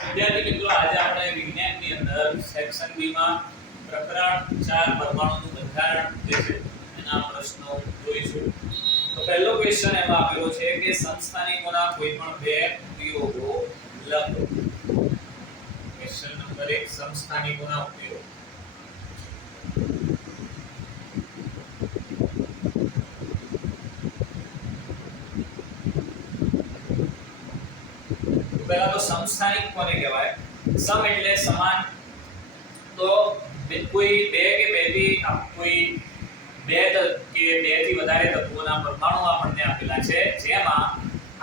વિદ્યાર્થી મિત્રો, આજે આપણે વિજ્ઞાનની અંદર સેક્શન બી માં પ્રકરણ 4 પરમાણુનું બંધારણ જે છે એના પ્રશ્નો જોઈશું. તો પહેલો ક્વેશ્ચન એમાં આપેલો છે કે સમસ્થાનિકોના કોઈ પણ બે ઉપયોગો લખો. ક્વેશ્ચન નંબર 1, સમસ્થાનિકોના ઉપયોગો. પહેલા તો સમસ્થાનિક કોને કહેવાય? સમ એટલે સમાન. તો કોઈ બે કે બેથી કોઈ બે કે બેથી વધારે તત્વોના પરમાણુ આપણને આપેલા છે, જેમાં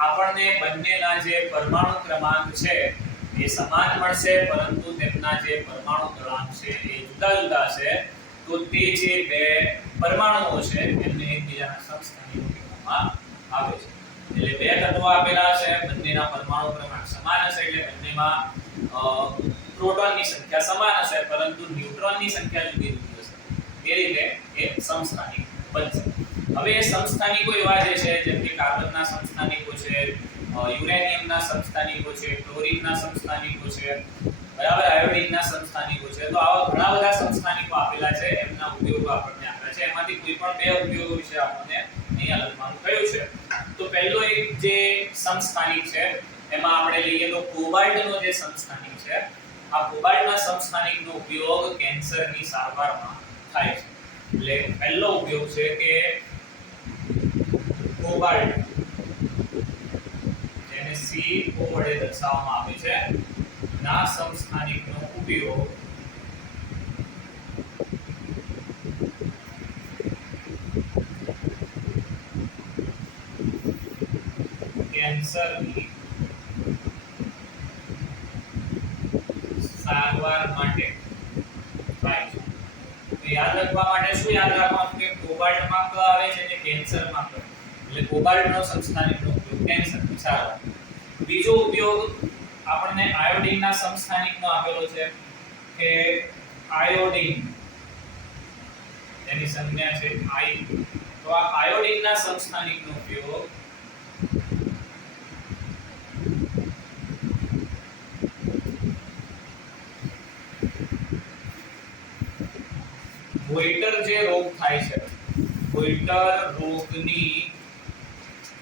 આપણને બંનેના જે પરમાણુ ક્રમાંક છે એ સમાન મળશે, પરંતુ તેમના જે પરમાણુ ક્રમાંક છે એ જુદા જુદા છે. તો તે જે બે પરમાણુઓ છે એમને એકબીજાના સમસ્થાનિકો કહેવામાં આવે છે. એટલે બે તત્વો આપેલા છે, બંનેના પરમાણુ ક્રમાંક સમાન હશે એટલે બંનેમાં પ્રોટોનની સંખ્યા સમાન હશે, પરંતુ ન્યુટ્રોનની સંખ્યા જુદી જુદી હશે. એ રીતે એ સમસ્થાનિક બનશે. હવે એ સમસ્થાનિકો એવા જે છે, જેમ કે કાર્બનના સમસ્થાનિકો છે, યુરેનિયમના સમસ્થાનિકો છે, ક્લોરીનના સમસ્થાનિકો છે, બરાબર, આયોડીનના સમસ્થાનિકો છે. તો આવા ઘણા બધા સમસ્થાનિકો આપેલા છે, એમના ઉપયોગો આપણને આપેલા છે. એમાંથી કોઈ પણ બે ઉપયોગો વિશે આપણને અહીંયા લખવાનું કહ્યું છે. તો પહેલો એક જે સમસ્થાનિક છે એમાં આપણે લઈએ તો કોબાલ્ટનો જે સમસ્થાનિક છે. આ કોબાલ્ટના સમસ્થાનિકનો ઉપયોગ કેન્સરની સારવારમાં થાય છે. એટલે પહેલો ઉપયોગ છે કે કોબાલ્ટ, જેને CO વડે દર્શાવવામાં આવે છે, ના સમસ્થાનિકનો ઉપયોગ કેન્સરની સારવાર માટે થાય છે. તો યાદ રાખવા માટે શું યાદ રાખવાનું કે કોબાલ્ટમાં ક આવે છે અને કેન્સરમાં ક, એટલે કોબાલ્ટનો સમસ્થાનિકનો ઉપયોગ કેન્સરની સારવાર. બીજો ઉપયોગ આપણને આયોડીનના સમસ્થાનિકનો આપેલો છે કે આયોડીન, તેની સંજ્ઞા છે આઈ. તો આ આયોડીનના સમસ્થાનિકનો ઉપયોગ ગોઈટર જે રોગ થાય છે, ગોઈટર રોગની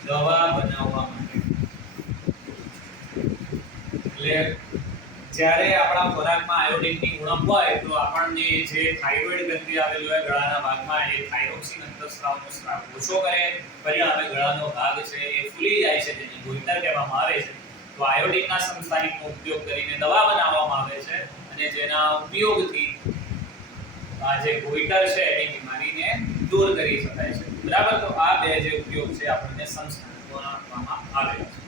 દવા બનાવવા માટે. એટલે જ્યારે આપણા ખોરાકમાં આયોડીનની ઉણપ હોય તો આપણને જે થાઇરોઇડ ગ્રંથિ આવેલી હોય ગળાના ભાગમાં, એ થાઇરોક્સિન અંતઃસ્રાવનો સ્રાવ ઓછો કરે, પરિણામે ગળાનો ભાગ છે એ ફૂલી જાય છે, જેને ગોઈટર કહેવામાં આવે છે. તો આયોડીનના સમસ્થાનિકનો ઉપયોગ કરીને દવા બનાવવામાં આવે છે, અને જેના ઉપયોગથી આ જે ગોઈટર છે એની બીમારીને દૂર કરી શકાય છે. બરાબર. તો આ બે જે ઉપયોગ છે આપણને સમસ્થાનિકોના આપવામાં આવેલા છે.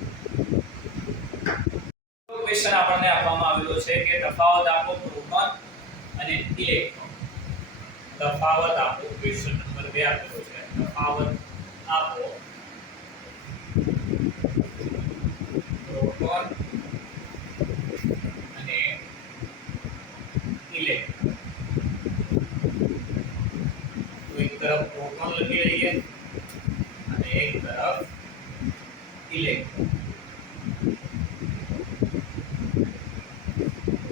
ક્વેશ્ચન આપણને આપવામાં આવેલો છે કે તફાવત આપો પ્રોટોન અને ઇલેક્ટ્રોન. તફાવત આપો. ક્વેશ્ચન નંબર 2 આપેલો છે. તફાવત આપો પ્રોટોન અને ઇલેક્ટ્રોન. તો એક તરફ પ્રોટોન લખી લઈએ અને એક તરફ ઇલેક્ટ્રોન.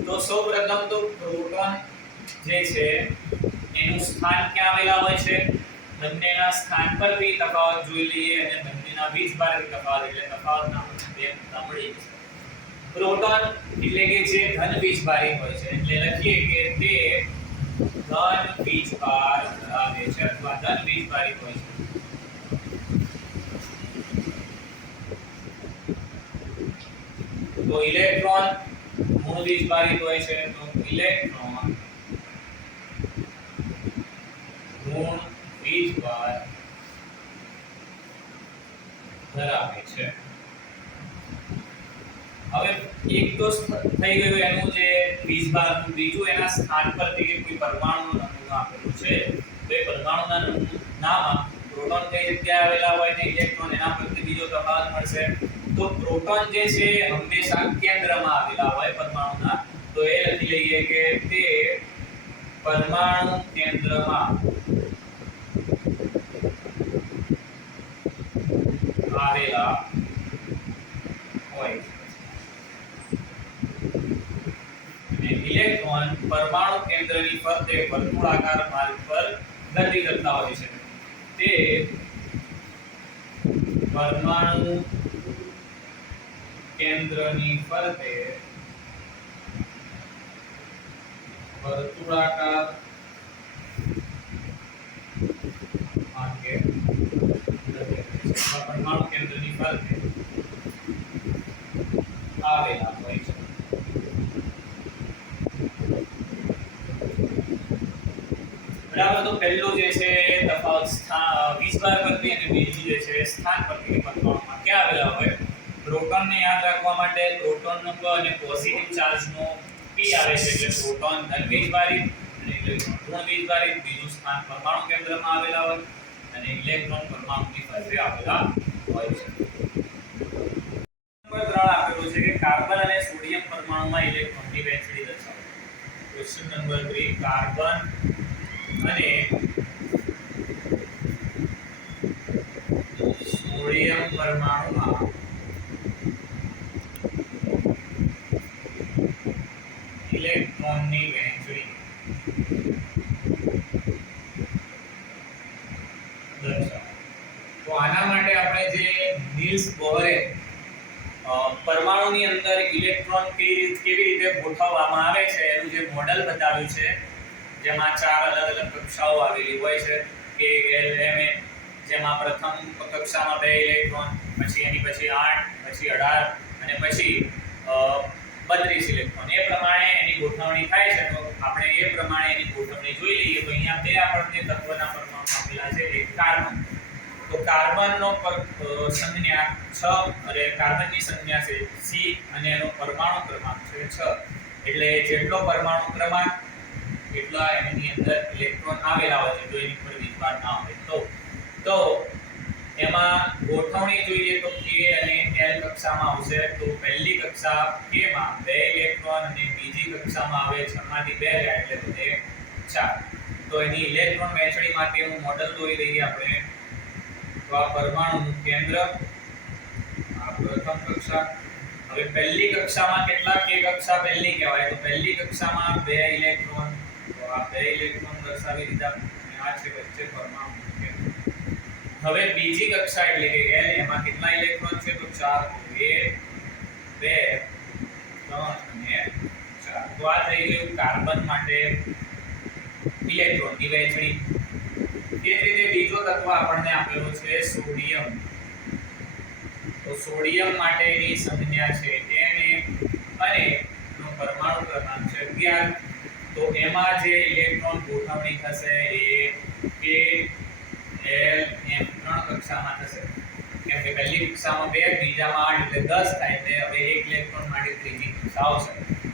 તો સૌપ્રથમ તો પ્રોટોન જે છે એનું સ્થાન ક્યાં આવેલા હોય છે? બંનેના સ્થાન પરથી તફાવત જોઈ લઈએ અને બંનેના વીજભારથી તફાવત, એટલે તફાવતના બે મુદ્દા મળી જશે. પ્રોટોન એટલે કે જે ધન વીજભારી હોય છે, એટલે લખીએ કે તે ધન વીજભાર ધરાવે છે અથવા ધન વીજભારી હોય છે. તો ઇલેક્ટ્રોન ઋણ વીજભારિત હોય છે. તો ઇલેક્ટ્રોન ઋણ વીજભાર ધરાવે છે. હવે એક તો થઈ ગયું એનું જે વીજભારનું, બીજું એના સ્થાન પરથી કે કોઈ પરમાણુનો નમૂનો આપેલો છે. તો એ પરમાણુના નમૂનામાં પ્રોટોન કઈ જગ્યાએ આવેલા હોય ને ઇલેક્ટ્રોન એના પરથી બીજો તફાવત મળશે. તો પ્રોટોન જે છે હંમેશા કેન્દ્રમાં આવેલા હોય પરમાણુના. તો એ લખી લઈએ કે તે પરમાણુ કેન્દ્રમાં આવેલા હોય. અને ઇલેક્ટ્રોન પરમાણુ કેન્દ્રની ફરતે વર્તુળાકાર માર્ગ પર ગતિ કરતા હોય છે. તે પરમાણુ કેન્દ્રની ફરતે વર્તુળાકાર માર્ગે પરમાણુ કેન્દ્રની ફરતે આવેલા હોય છે. બરાબર. તો પહેલું જે છે તફાવત વિસ્તાર પરથી અને બીજી જે છે સ્થાન પરથી પરમાણુમાં ક્યાં આવેલા હોય. પ્રોટોનને યાદ રાખવા માટે પ્રોટોન નંબર અને પોઝિટિવ ચાર્જનો p આવે છે એટલે પ્રોટોન ધન વીજભારિત અને ઇલેક્ટ્રોન ઋણ વીજભારિત. બીજું સ્થાન પરમાણુ કેન્દ્રમાં આવેલા હોય અને ઇલેક્ટ્રોન પરમાણુની ફરતે આવેલા હોય છે. નંબર 3 આપેલું છે કે કાર્બન અને સોડિયમ પરમાણુમાં ઇલેક્ટ્રોનની વહેંચણી દર્શાવો. ક્વેશ્ચન નંબર 3 કાર્બન અને સોડિયમ પરમાણુમાં ઇલેક્ટ્રોનની વહેંચણી દર્શાવો. તો આના માટે આપણે જે નીલ્સ બોહરે પરમાણુની અંદર ઇલેક્ટ્રોન કેવી રીતે ગોઠવવામાં આવે છે એનું જે મોડેલ બતાવ્યું છે, જેમાં 4 અલગ અલગ કક્ષાઓ આવેલી હોય છે કે એલ એમ એન, જેમાં પ્રથમ કક્ષામાં 2 ઇલેક્ટ્રોન, પછી એની પછી 8, પછી 18 અને પછી 32 ઇલેક્ટ્રોન. એ પ્રમાણે એની ગોઠવણી થાય છે. તો આપણે એ પ્રમાણે એની ગોઠવણી જોઈ લઈએ. તો અહીંયા બે આપણને તત્વના પરમાણુ આપેલા છે. એક કાર્બન. તો કાર્બનનો સંજ્ઞા 6 અને કાર્બનની સંજ્ઞા છે C અને એનો પરમાણુ ક્રમાંક છે 6. એટલે જેટલો પરમાણુ ક્રમાંક એટલા એની અંદર ઇલેક્ટ્રોન આવેલા હોય છે. જો એની પર વીજભાર ના હોય તો એમાં ગોઠવણી જોઈએ તો K અને L કક્ષામાં આવશે. તો પહેલી કક્ષા K માં 2 ઇલેક્ટ્રોન અને બીજી કક્ષામાં આવે 6 માંથી 2 જાય એટલે બધે 4. તો એની ઇલેક્ટ્રોન વહેંચણી માટેનું મોડેલ દોરી દઈએ આપણે. તો આ પરમાણુનું કેન્દ્ર, આ પ્રથમ કક્ષા. હવે પહેલી કક્ષામાં કેટલા K કક્ષા પહેલી કહેવાય. તો પહેલી કક્ષામાં 2 ઇલેક્ટ્રોન. તો આ 2 ઇલેક્ટ્રોન દર્શાવી દીધા અને આ છે વચ્ચે પરમાણુનું કેન્દ્ર. હવે બીજી કક્ષા એટલે કે L, એમાં કેટલા ઇલેક્ટ્રોન છે તો 4. 1 2 3 અને 4. તો આ થઈ ગયું કાર્બન માટે ઇલેક્ટ્રોનની વહેંચણી. તે જ રીતે બીજો તત્વ આપણને આપેલો છે સોડિયમ. તો સોડિયમ માટેની સંજ્ઞા છે Na અને નો પરમાણુ ક્રમાંક છે 11. તો એમાં જે ઇલેક્ટ્રોન ગોઠવણી થશે એ K L M 3 કક્ષામાં થશે. કેમ કે પહેલી કક્ષામાં 2, બીજામાં 8 એટલે 10 થાય. એટલે હવે 1 ઇલેક્ટ્રોન માટે ત્રીજી કક્ષા આવશે.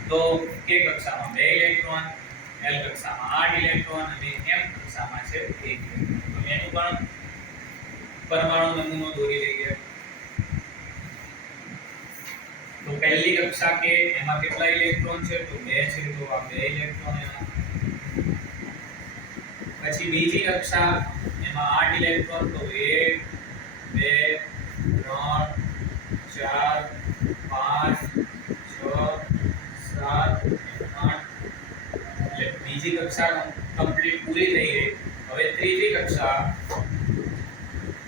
તો K કક્ષામાં 2 ઇલેક્ટ્રોન, L કક્ષામાં 8 ઇલેક્ટ્રોન અને M કક્ષામાં છે 1 ઇલેક્ટ્રોન. તો એનું પણ પરમાણુ નમૂનો દોરી લઈએ. તો પહેલી કક્ષા કે એમાં કેટલા ઇલેક્ટ્રોન છે તો 2 છે. તો આ 2 ઇલેક્ટ્રોન એમાં. પછી બીજી કક્ષા એમાં 8 ઇલેક્ટ્રોન. તો 1 2 3 4 5 6 7 8. એટલે બીજી કક્ષા કમ્પ્લીટ પૂરી થઈ ગઈ. હવે ત્રીજી કક્ષા.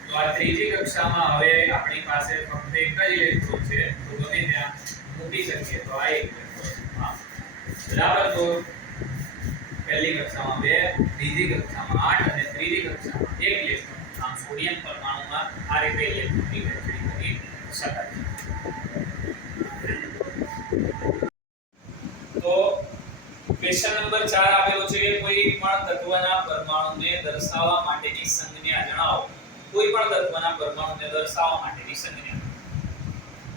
તો આ ત્રીજી કક્ષામાં હવે આપણી પાસે ફક્ત એક જ ઇલેક્ટ્રોન છે. તો ગમે ત્યાં મૂકી શકીએ. તો આ એક ઇલેક્ટ્રોન. બરાબર. તો પહેલી કક્ષામાં 2, બીજી કક્ષામાં 8 અને ત્રીજી કક્ષામાં 1 ઇલેક્ટ્રોન. આમ સોડિયમ પરમાણુમાં આ રીતે ઇલેક્ટ્રોનની વહેંચણી કરી શકાય. તો ક્વેશ્ચન નંબર 4 આપેલો છે કે કોઈ પણ તત્વના પરમાણુને દર્શાવવા માટેની સંજ્ઞા જણાવો. કોઈ પણ તત્વના પરમાણુને દર્શાવવા માટેની સંજ્ઞા.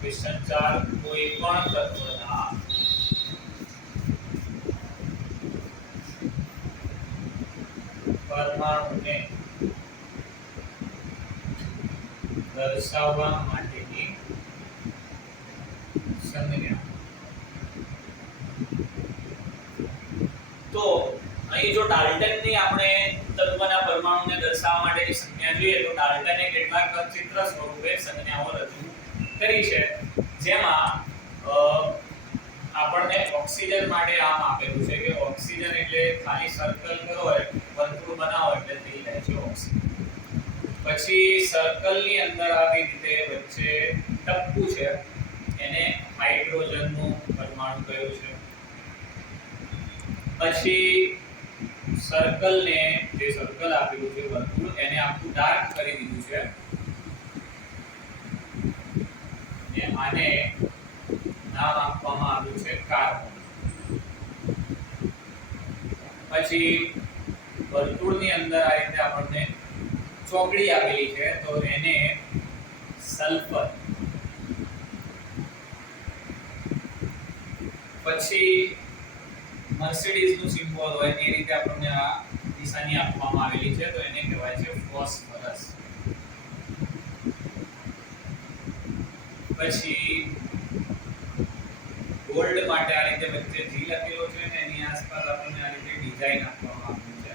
ક્વેશ્ચન 4 કોઈ પણ તત્વના પરમાણુને દર્શાવવા માટેની સંજ્ઞા. તો અહીં જો ડાલ્ટનની આપણે તત્વના પરમાણુને દર્શાવવા માટેની સંજ્ઞા જોઈએ તો ડાલ્ટને કેટલાક ચિત્ર સ્વરૂપે સંજ્ઞાઓ રજૂ કરી છે. જેમાં આપણને ઓક્સિજન માટે આમ આપેલું છે કે ઓક્સિજન એટલે ખાલી સર્કલ કરો હોય વર્તુળ બનાવો એટલે થઈ જાય છે ઓક્સિજન। પછી સર્કલ ની અંદર આવી રીતે વચ્ચે ટપકું છે એને હાઇડ્રોજન નું પરમાણુ કહ્યું છે। પછી સર્કલ ને જે સર્કલ આપેલું છે વર્તુળ એને આખું ડાર્ક કરી દીધું છે અને આને નામ આપવામાં આવ્યું છે કાર્બન। પછી વર્તુળની અંદર આ રીતે આપણને ચોકડી આપેલી છે તો એને સલ્ફર। પછી મર્સિડીઝ નું સિમ્બોલ હોય એ રીતે આપણને આ નિશાની આપવામાં આવેલી છે તો એને કહેવાય છે ફોસ્ફરસ। પછી ગોલ્ડ માટે આ રીતે વચ્ચે જી લખેલો છે અને એની આસપાસ આપણને આ રીતે ડિઝાઇન આપવામાં આવી છે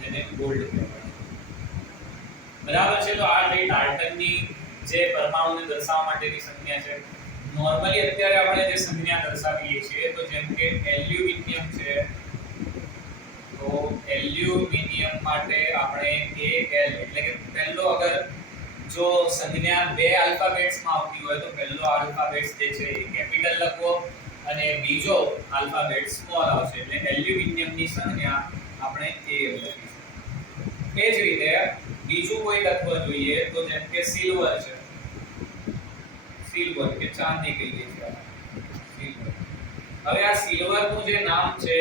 જેને ગોલ્ડ કહેવાય છે। બરાબર છે। તો આ જે ડાલ્ટનની જે પરમાણુને દર્શાવવા માટેની સંજ્ઞા છે। નોર્મલી અત્યારે આપણે જે સંજ્ઞા દર્શાવીએ છીએ તો જેમ કે એલ્યુમિનિયમ છે તો એલ્યુમિનિયમ માટે આપણે Al એટલે કે પહેલો અગર જો સંજ્ઞા બે આલ્ફાબેટ્સ માં આવતી હોય તો પહેલો આલ્ફાબેટ્સ જે છે એ કેપિટલ લખવો અને બીજો આલ્ફાબેટ સ્મોલ આવશે એટલે એલ્યુમિનિયમ ની સંજ્ઞા આપણે A લખીશું। એ જ રીતે બીજું કોઈ તત્વ જોઈએ તો જેમ કે સિલ્વર છે સિલ્વર કે ચાંદી કહીએ છીએ સિલ્વર। હવે આ સિલ્વર નું જે નામ છે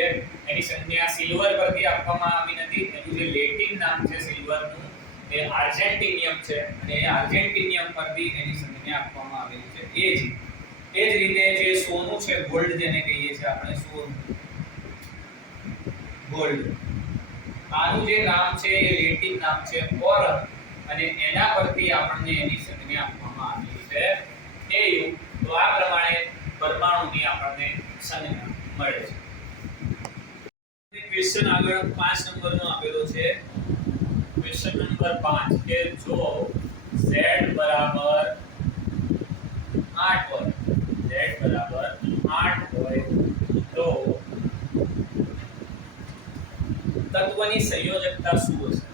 એની સંજ્ઞા સિલ્વર પરથી આપવામાં આવી નથી એનું જે લેટિન નામ છે સિલ્વર નું એ આર્જેન્ટિનિયમ છે અને એ આર્જેન્ટિનિયમ પરથી એની સંજ્ઞા આપવામાં આવેલી છે। એ જ રીતે જે સોનું છે ગોલ્ડ જેને કહીએ છીએ આપણે સોનું ગોલ્ડ આનું જે નામ છે એ લેટિન નામ છે ઓરમ અને એના પરથી આપણને એની સંજ્ઞા આપવામાં આવેલી છે Au। તો આ પ્રમાણે પરમાણુની આપણને સંજ્ઞા મળે છે। ક્વેશ્ચન આગળ 5 નંબરનો આપેલો છે ક્વેશ્ચન નંબર 5 કે જો z બરાબર 8 હોય z બરાબર 8 હોય તો તત્વની સંયોજકતા શું હશે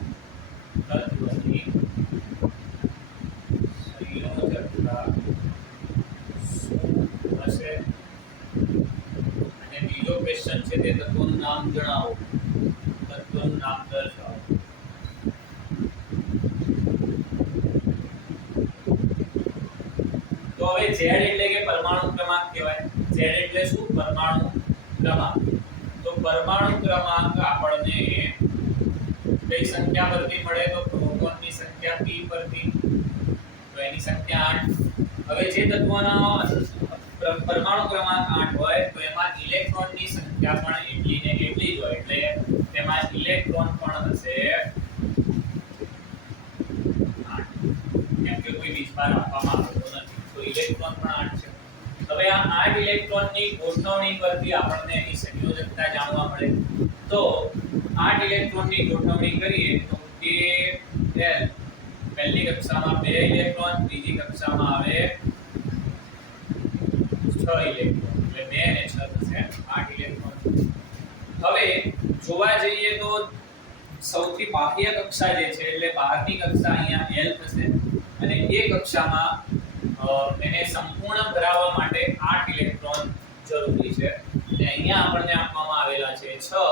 તત્વની સંયોજકતા શું હશે અને બીજો ક્વેશ્ચન છે તે તત્વનું નામ જણાવો તત્વનું નામ દર્શાવો। તો હવે z એટલે કે પરમાણુ ક્રમાંક કહેવાય z એટલે શું પરમાણુ ક્રમાંક તો પરમાણુ ક્રમાંક આપણને કઈ સંખ્યા પરથી મળે તો પ્રોટોનની સંખ્યા p પરથી તો એની સંખ્યા 8। હવે જે તત્વનો પરમાણુ ક્રમાંક 8 હોય તો એમાં ઇલેક્ટ્રોનની સંખ્યા પણ એટલી ને એટલી જ હોય એટલે તેમાં ઇલેક્ટ્રોન પણ હશે 8 કેમ કે કોઈ બીજભાર આપવામાં આવેલો નથી તો ઇલેક્ટ્રોન પણ 8 છે। હવે આ 8 ઇલેક્ટ્રોનની ગોઠવણી પરથી આપણને એની સંયોજકતા જાણવા મળે તો 8 ઇલેક્ટ્રોનની ગોઠવણી કરીએ તો Kl પહેલી કક્ષામાં 2 ઇલેક્ટ્રોન બીજી કક્ષામાં આવે 6 ઇલેક્ટ્રોન એટલે 2 અને 6 થશે 8 ઇલેક્ટ્રોન। હવે જોવા જઈએ તો સૌથી બાહ્ય કક્ષા જે છે એટલે બહારની કક્ષા અહીંયા L થશે અને એ કક્ષામાં એને સંપૂર્ણ ભરાવવા માટે 8 ઇલેક્ટ્રોન જરૂરી છે એટલે અહીંયા આપણને આપવામાં આવેલા છે 6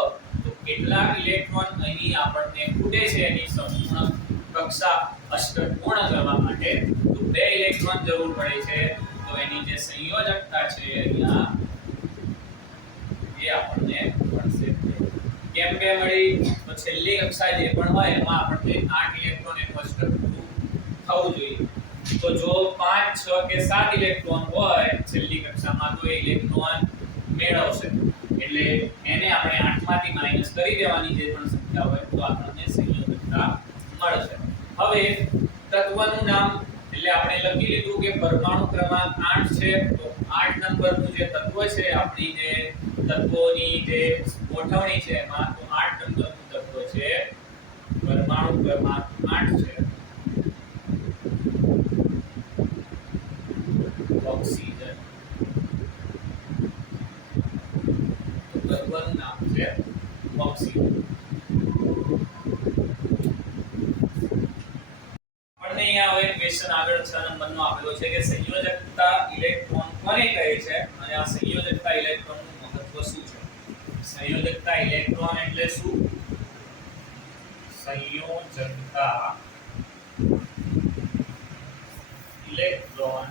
તો કેટલા ઇલેક્ટ્રોન અહીં આપણને ખૂટે છે એની સંપૂર્ણ કક્ષા અષ્ટકોણ કરવા માટે તો 2 ઇલેક્ટ્રોન જરૂર પડે છે તો એની જે સંયોજકતા છે અહીંયા એ આપણને મળશે કેમ કે મળી તો છેલ્લી કક્ષા જે પણ હોય એમાં આપણને 8 ઇલેક્ટ્રોન એક અષ્ટક થવું જોઈએ તો જો 5 6 કે 7 ઇલેક્ટ્રોન હોય છેલ્લી કક્ષામાં તો એ ઇલેક્ટ્રોન મેળવશે એટલે એને આપણે 8 માંથી માઈનસ કરી દેવાની જે પણ સંખ્યા હોય તો આપણને સંયોજકતા મળશે। હવે તત્વનું નામ એટલે આપણે લખી લીધું કે પરમાણુ ક્રમાંક 8 છે તો 8 નંબરનું જે તત્વ છે આપણી જે તત્વોની જે ગોઠવણી છે એમાં તો 8 નંબરનું તત્વ છે પરમાણુ ક્રમાંક 8 છે ઓક્સિજન। તત્વનું નામ છે ઓક્સિજન. આપણને અહીંયા હવે ક્વેશ્ચન આગળ 6 નંબરનો આપેલો છે કે સંયોજકતા ઇલેક્ટ્રોન કોને કહે છે અને આ સંયોજકતા ઇલેક્ટ્રોનનું મહત્વ શું છે? સંયોજકતા ઇલેક્ટ્રોન એટલે શું? સંયોજકતા ઇલેક્ટ્રોન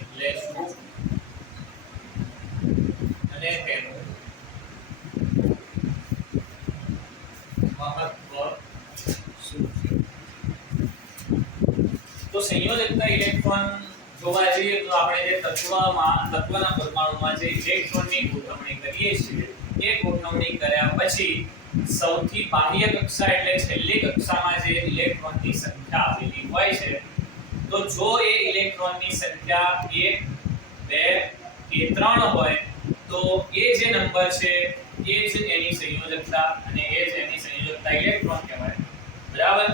એટલે શું અને તેનું મહત્વ શું છે? તો સંયોજકતા ઇલેક્ટ્રોન જોવા જઈએ તો આપણે જે તત્વના પરમાણુમાં જે ઇલેક્ટ્રોનની ગોઠવણી કરીએ છીએ એ ગોઠવણી કર્યા પછી સૌથી બાહ્ય કક્ષા એટલે છેલ્લી કક્ષામાં જે ઇલેક્ટ્રોનની સંખ્યા આવેલી હોય છે તો જો એ ઇલેક્ટ્રોનની સંખ્યા 1 2 કે 3 હોય તો એ જે નંબર છે એ જ એની સંયોજકતા અને એ જ એની સંયોજકતા ઇલેક્ટ્રોન કહેવાય. બરાબર.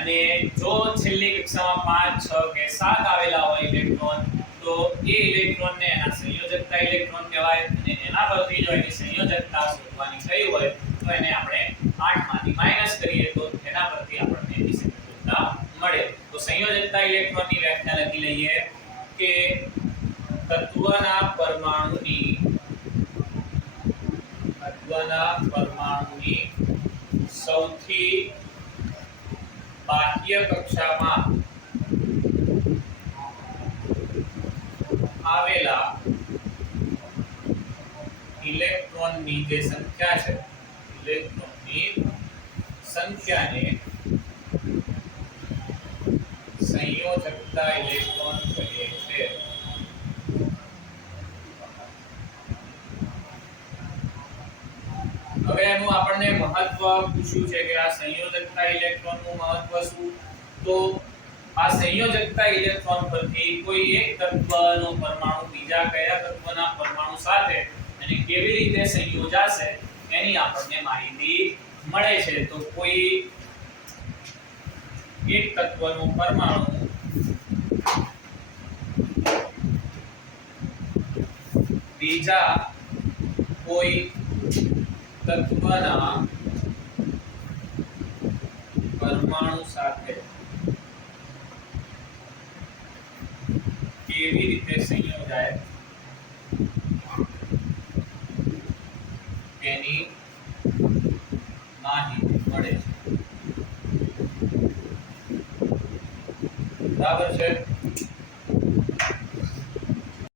અને જો છેલ્લી કક્ષામાં 5 6 કે 7 આવેલા હોય ઇલેક્ટ્રોન તો એ ઇલેક્ટ્રોનને એના સંયોજકતા ઇલેક્ટ્રોન કહેવાય અને એના પરથી જો એની સંયોજકતા શોધવાની થઈ હોય તો એને આપણે 8 માંથી માઈનસ કરીએ તો એના પરથી આપણને એની સંયોજકતા મળે. તો સંયોજકતા ઇલેક્ટ્રોનની વ્યાખ્યા લખી લઈએ કે તત્વના પરમાણુની સૌથી બાહ્ય કક્ષામાં આવેલા ઇલેક્ટ્રોનની જે સંખ્યા છે ઇલેક્ટ્રોનની સંખ્યાને સંયોજકતા ઇલેક્ટ્રોન કહે છે. હવે એનું આપણને મહત્વ પૂછ્યું છે કે આ સંયોજકતા ઇલેક્ટ્રોનનું મહત્વ શું? તો આ સંયોજકતા ઇલેક્ટ્રોન પરથી કોઈ એક તત્વનો પરમાણુ બીજા કયા તત્વના પરમાણુ સાથે અને કેવી રીતે સંયોજાશે એની આપણને માહિતી મળે છે. તો કોઈ એક તત્વનો પરમાણુ બીજા કોઈ તત્વના પરમાણુ સાથે કેવી રીતે સંયોજાય તેની માહિતી મળે છે. બરાબર છે.